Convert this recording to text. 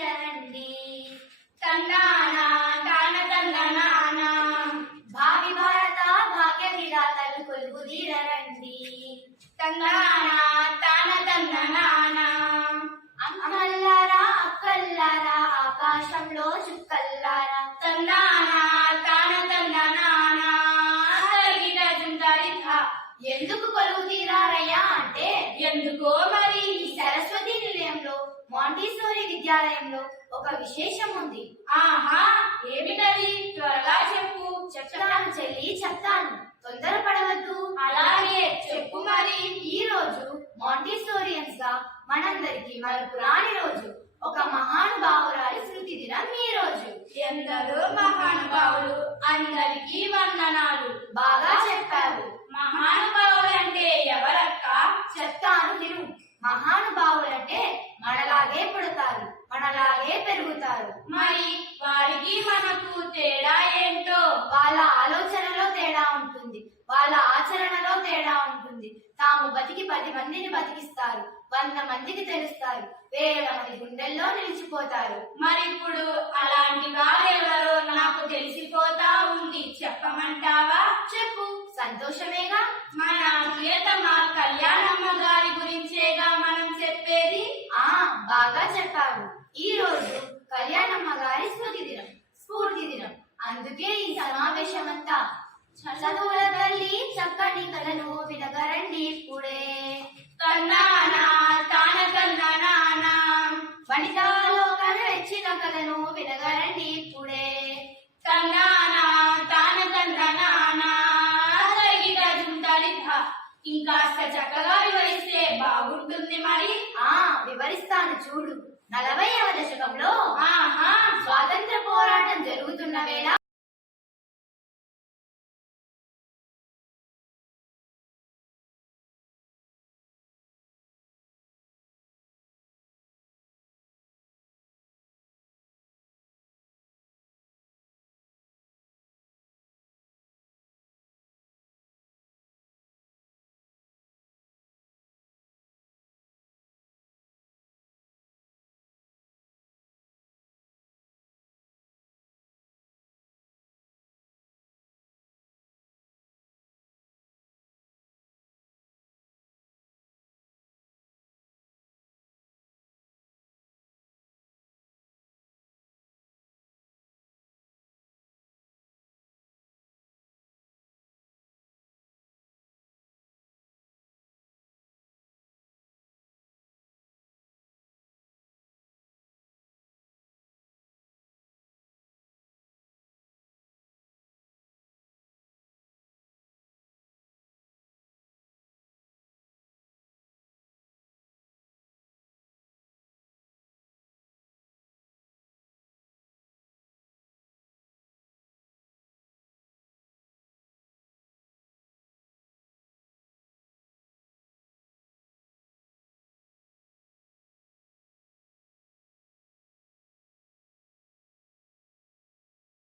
రండి తందానా తాన తందనానా భావి భారత భాగ్య విధాతలు కొలువుదీరండి తందానా తాన తందనానా అమ్మల్లారా అక్కల్లారా ఆకాశంలో చుక్కల్లారా తందానా తాన తందనానా తరిగిట జుంతరిత ఎందుకు కొలువుదీరారయ్యా అంటే ఎందుకో మరి ఈ సరస్వతి నిలయంలో మాంటిసోరీ విద్యాలయంలో ఒక విశేషం ఉంది. ఆహా, ఏమిటది? త్వరగా చెప్పు. చెప్తాను చెల్లి, చెప్తాను, తొందరపడవద్దు. అలాగే చెప్పు మరి. ఈ రోజు మాంటిసోరియన్స్ గా మనందరికి మరపురాని రోజు, ఒక మహానుభావురాలి స్మృతి దినం ఈ రోజు. ఎందరో మహానుభావులు, అందరికీ వందనాలు. బాగా చెప్పావు. మహానుభావులంటే ఎవరక్క? చెప్తాను విను. మహానుభావులంటే మనలాగే పుడతారు, మనలాగే పెరుగుతారు. మరి వారికి మనకు తేడా ఏంటో? వాళ్ళ ఆలోచనలో తేడా ఉంటుంది, వాళ్ళ ఆచరణలో తేడా ఉంటుంది. తాము బతికి 10 మందిని బతికిస్తారు, 100 మందికి తెలుస్తారు, వేల మంది గుండెల్లో నిలిచిపోతారు. మరి ఇప్పుడు అలాంటి వారెవరో నాకు తెలిసిపోతా ఉంది, చెప్పమంటావా? చెప్పు. సంతోషమేగా. మన ప్రియతమ కళ్యాణమ్మ గారి గురించేగా మనం చెప్పేది. బాగా చెప్పావు. ఈ రోజు కళ్యాణమ్మ గారి స్మృతి దినం, స్ఫూర్తి దినం. అందుకే ఈ సమావేశమంతా. చదువుల తల్లి చక్కని కలను వినగరండి ఇప్పుడే. తందానా తాన తందనానా వనితాలో కలవెచ్చిన కలను వినగరండి ఇప్పుడే. తందానా తాన తందనానా తరిగిట జుంతరిత. ఇంకాస్త చక్కగా వివరిస్తే బాగుంటుంది మరి. వివరిస్తాను చూడు. 40వ దశకంలో